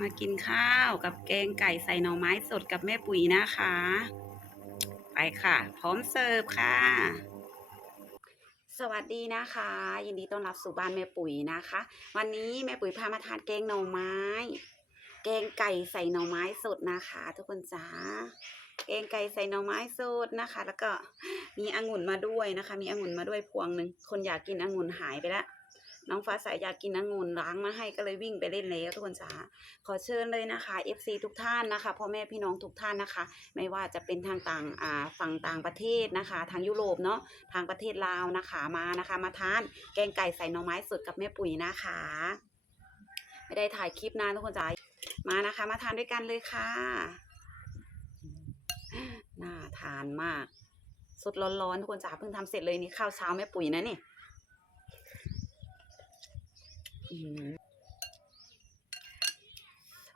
มากินข้าวกับแกงไก่ใส่หน่อไม้สดกับแม่ปุ๋ยนะคะ ไปค่ะ พร้อมเสิร์ฟค่ะ สวัสดีนะคะ ยินดีต้อนรับสู่บ้านแม่ปุ๋ยนะคะ วันนี้แม่ปุ๋ยพามาทานแกงหน่อไม้ แกงไก่ใส่หน่อไม้สดนะคะ ทุกคนจ้าแกงไก่ใส่หน่อไม้สดนะคะ แล้วก็มีองุ่นมาด้วยนะคะ มีองุ่นมาด้วยพวงหนึ่งคนอยากกินองุ่นหายไปแล้ว น้องฟ้าใสอยากกินองุ่นล้างมาให้ก็เลยวิ่งไปเล่นแล้วทุกคนจ้าขอเชิญเลยนะคะ FC ทุกท่านนะคะพ่อแม่พี่น้องทุกท่านนะคะ ไม่ว่าจะเป็นทางต่างอ่าฝั่งต่างประเทศนะคะ ทางยุโรปเนาะทางประเทศลาวนะคะมานะคะ มาทานแกงไก่ใส่หน่อไม้สดกับแม่ปุ๋ยนะคะ ไม่ได้ถ่ายคลิปนานทุกคนจ้ามานะคะ มาทานด้วยกันเลยค่ะน่าทานมากสดร้อนๆทุกคนจ้าเพิ่งทำเสร็จเลยนี่ข้าวเช้าแม่ปุ๋ยนะนี่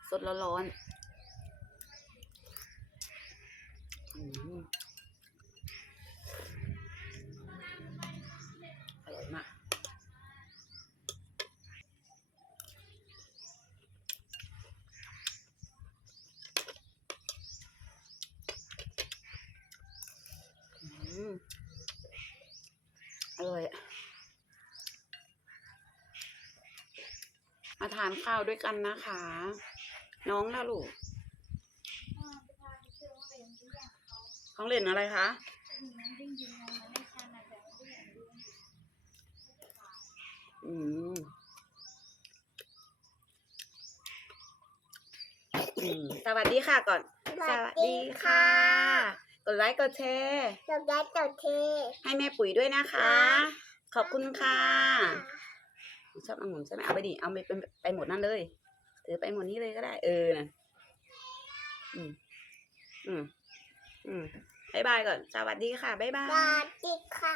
สดร้อนๆอื้อหืออร่อยมาก อืมอร่อยอะ มาทานข้าวด้วยกันนะคะ น้องล่ะลูกของเล่นอะไรคะอืมอืมสวัสดีค่ะก่อน สวัสดีค่ะ กดไลค์กดแชร์จบได้จบเทให้แม่ปุ๋ยด้วยนะคะค่ะขอบคุณค่ะ ชอบองุ่นใช่ไหมเอาไปดิเอาไปเป็นไปหมดนั่นเลยถือไปหมดนี้เลยก็ได้ เออนะอืมอืมอืมบายบายก่อน สวัสดีค่ะบายบาย สวัสดีค่ะ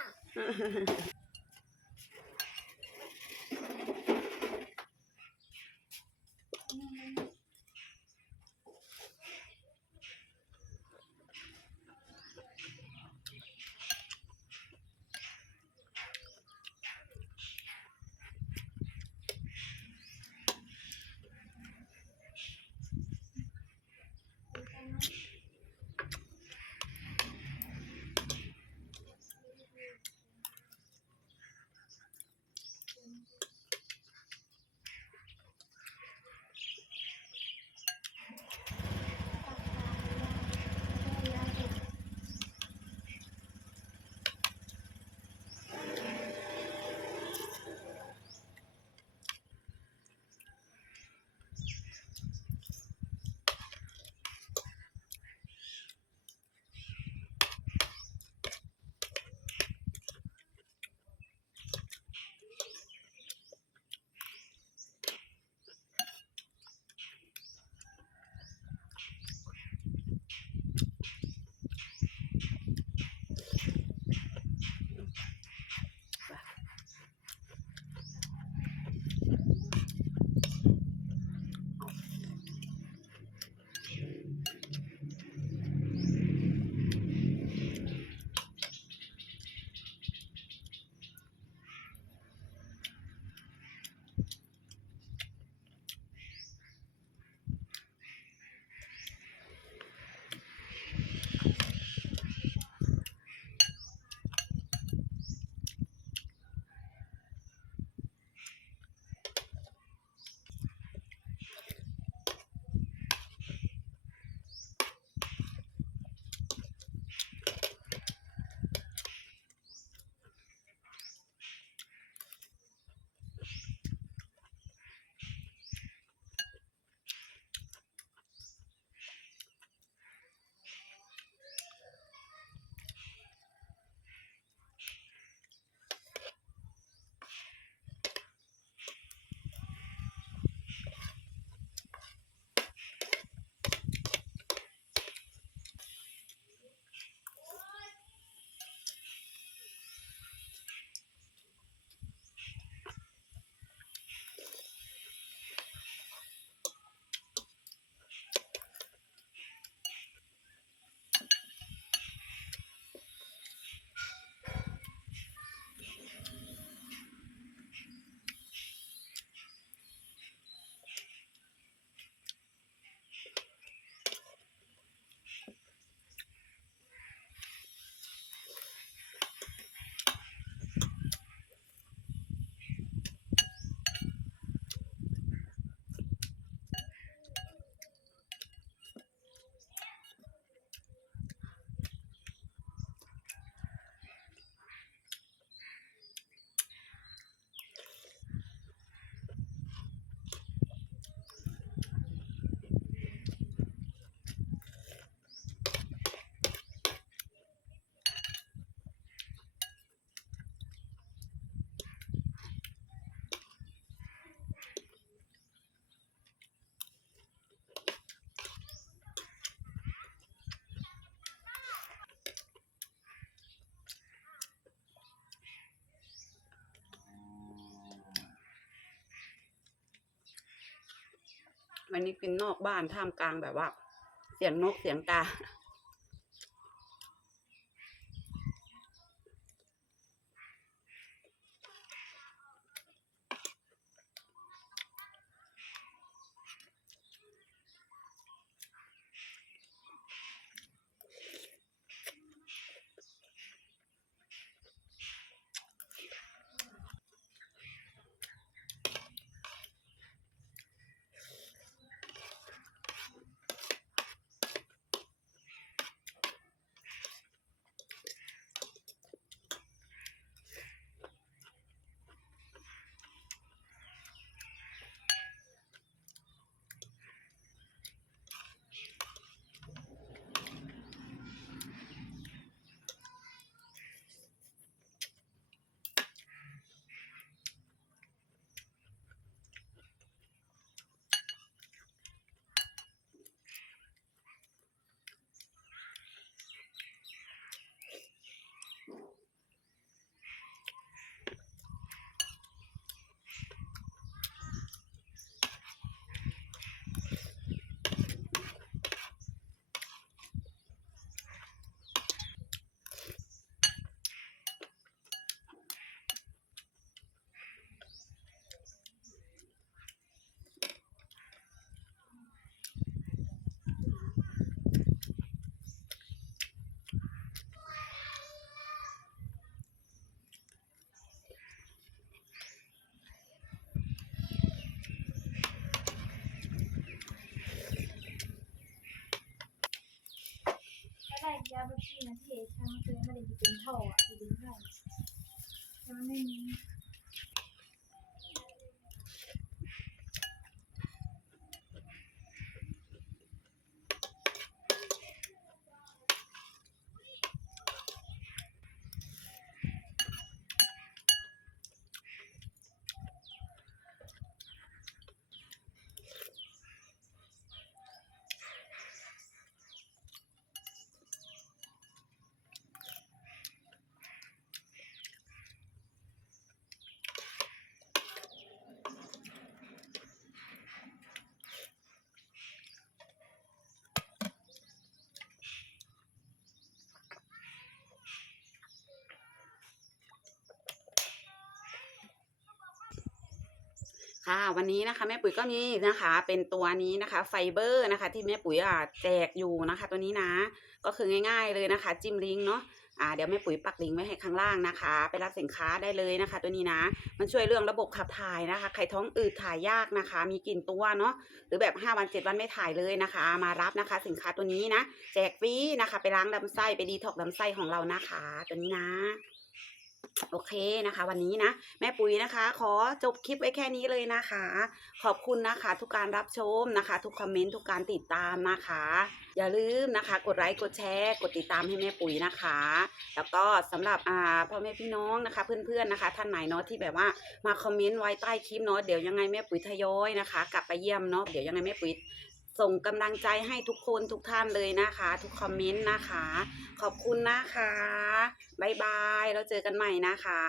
วันนี้กินนอกบ้านท่ามกลางแบบว่า เสียงนกเสียงกา ก็ ได้ยาบัชีนะที่ทางเจอไม่ได้เป็นท่ออะที่ดึงให้แต่มันไม่มี ค่ะ วันนี้นะคะแม่ปุ๋ยก็มีนะคะ เป็นตัวนี้นะคะ ไฟเบอร์นะคะ ที่แม่ปุ๋ยอะแจกอยู่นะคะ ตัวนี้นะ ก็คือง่ายๆเลยนะคะ จิ้มลิงก์เนาะอ่าเดี๋ยวแม่ปุ๋ยปักลิงก์ไว้ให้ข้างล่างนะคะ ไปรับสินค้าได้เลยนะคะ ตัวนี้นะ มันช่วยเรื่องระบบขับถ่ายนะคะ ใครท้องอืดถ่ายยากนะคะ มีกลิ่นตัวเนาะหรือแบบ5วัน7วันไม่ถ่ายเลยนะคะ มารับนะคะ สินค้าตัวนี้นะ แจกฟรีนะคะ ไปล้างลำไส้ไปดีท็อกลำไส้ของเรานะคะ ตัวนี้นะ โอเคนะคะ วันนี้นะ แม่ปุ๋ยนะคะ ขอจบคลิปไว้แค่นี้เลยนะคะ ขอบคุณนะคะ ทุกการรับชมนะคะ ทุกคอมเมนต์ทุกการติดตามนะคะ อย่าลืมนะคะ กดไลค์กดแชร์ กดติดตามให้แม่ปุ๋ยนะคะ แล้วก็สำหรับอ่าพ่อแม่พี่น้องนะคะ เพื่อนๆนะคะ ท่านไหนเนาะที่แบบว่ามาคอมเมนต์ไว้ใต้คลิปเนาะเดี๋ยวยังไงแม่ปุ๋ยทยอยนะคะ กลับไปเยี่ยมเนาะเดี๋ยวยังไงแม่ปุ๋ย ส่งกำลังใจให้ทุกคนทุกท่านเลยนะคะ ทุกคอมเมนต์นะคะ ขอบคุณนะคะ บ๊ายบาย แล้วเจอกันใหม่นะคะ